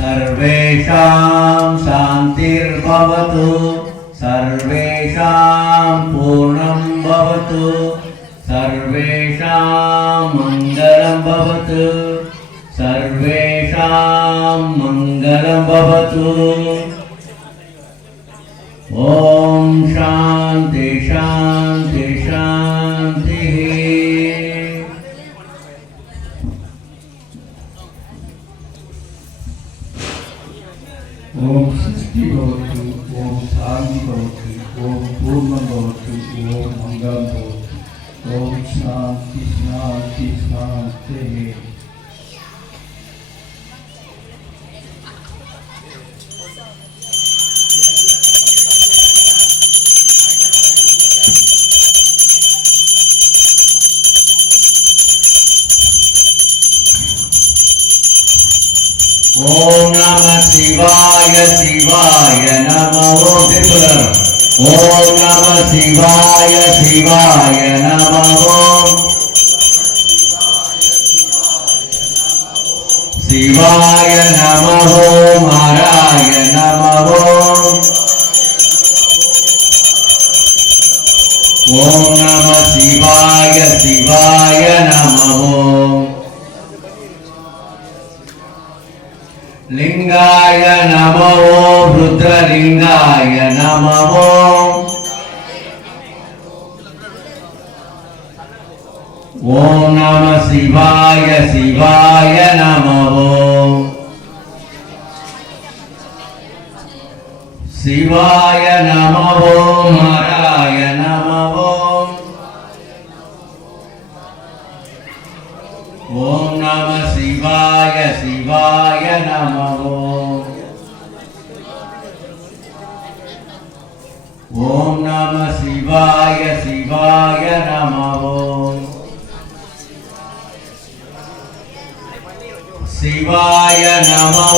सर्वेषां शान्तिर्भवतु, सर्वेषां पूर्णं भवतु, सर्वेषां मङ्गलं भवतु, सर्वेषां मङ्गलं भवतु। ॐ शान्ति शान्ति शान्तिः। ओम सृष्टि भवतु, ओम शांति भवतु, ओम पूर्ण भवतु, ओम मंगल भवतु, ओम शांति शांति शांति। ओम नमः शिवाय शिवाय नमः। ओम नमः शिवाय शिवाय नमः। शिवाय नमः हराय नमः। ओम नमः शिवाय शिवाय नमः। लिंगाय नमो रुद्रलिंगाय नमो। ओम नमः शिवाय शिवाय नमो। शिवाय नमो हराय नमो। ओम नमः शिवाय शिवाय नमो। ओम नमः शिवाय शिवाय नमो। शिवाय नमो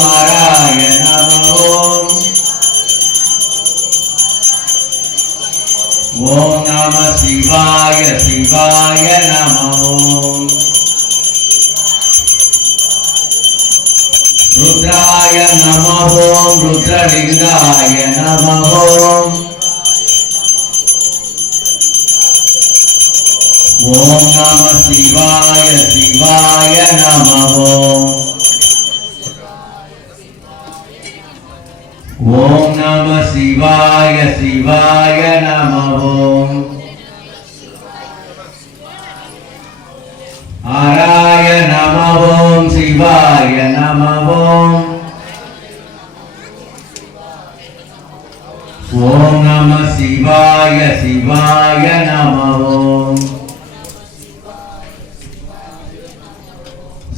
हराय नमो। ओम नमः शिवाय शिवाय नमो। रुद्राय नमः रुद्रलिंगाय नमः। ओम नमः शिवाय शिवाय नमः। ओम नमः शिवाय शिवाय नमः। हराय नमः शिवाय नमः। ओम नमः शिवाय शिवाय नमः।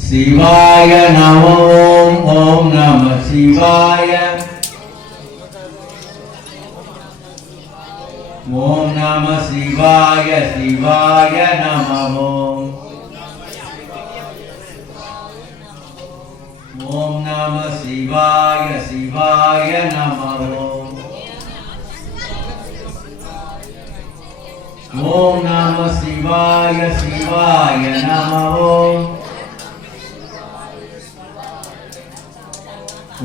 शिवाय नमो। ओम नमः शिवाय। ओम नमः शिवाय शिवाय नमः। ओम नमः शिवाय शिवाय नमः। ओम नमः शिवाय शिवाय नमः।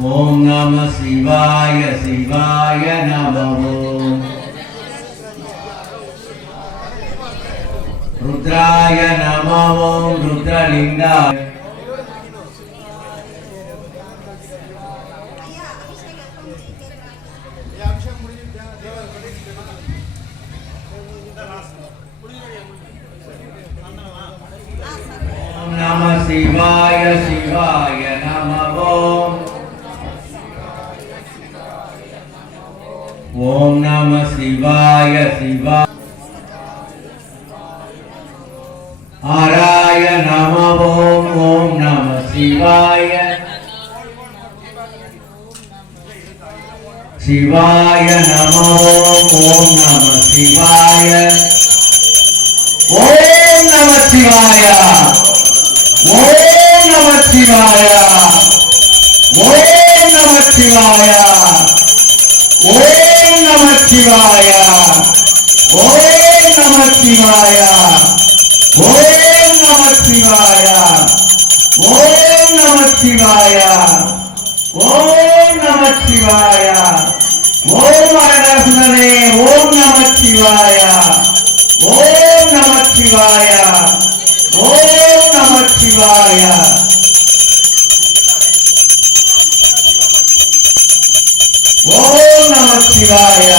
ओम नमः शिवाय शिवाय नमः। रुद्राय नमः रुद्रलिंगाय। ओम नमः शिवाय शिवाय नमः। ओम नमः शिवाय शिवाय। हराय नमः। ओम नमः शिवाय। शिवाय नमः। ओम नमः शिवाय। ओम नमः சிவாய ஓம் நம சிவாய ஓம் நம சிவாய ஓம் நம சிவாய ஓம் நம சிவாய ஓம் நம சிவாய ஓம் நம சிவாய ஓம் நம சிவாய ஓம் அரகசுனே ஓம் நம சிவாய ஓம் நம சிவாய ஓம் நம சிவாய ஓம் நம சிவாய